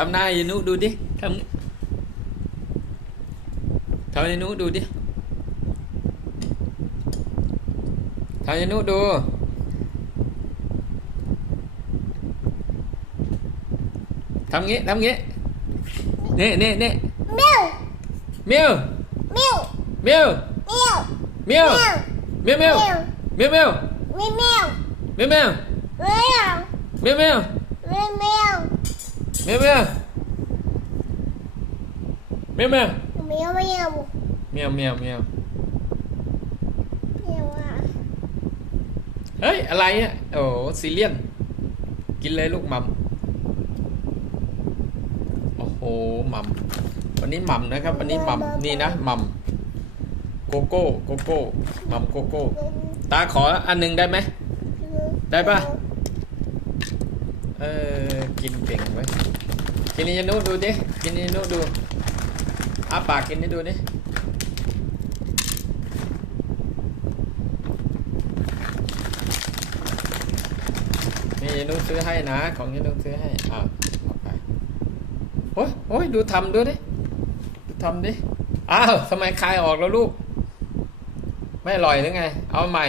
ทำหน้ายีนุดูดิทำทำยีนุดูดิทำยีนุดูทำงี้ทำงี้นี่นี่นี่แมวเมียวแมวเมียวแมวเมียวแมวเมียวเมียวเมียวเมียวแมวแมวเมียวเมียวแมวเมียวเมียวแมวแมวเมียวเมียวเมียวเมียวแมวแมวเมียวเมียวเมียวแมวอะเฮ้ย อะไรอะโอ้ซีเรียน กินเลยลูกหมัมโอ้โหหมัมวันนี้หมัมนะครับ วันนี้หมัมนี่นะหมัมโกโก้โกโก้หมัมโกโก้ตาขออันหนึ่งได้ไหมได้ปะ เออ กินเก่งไว้กินนี่ยนุดูดิกินนี่ยนุดูอ้าปากกินให้ดูดินี่ยนุซื้อให้นะ ของยนุซื้อให้อ่าเอาไปโอ้ยโอ้ยดูทำดูดิดูทำดิอ้าวทำไมคลายออกแล้วลูก ไม่อร่อยหรือไง เอาใหม่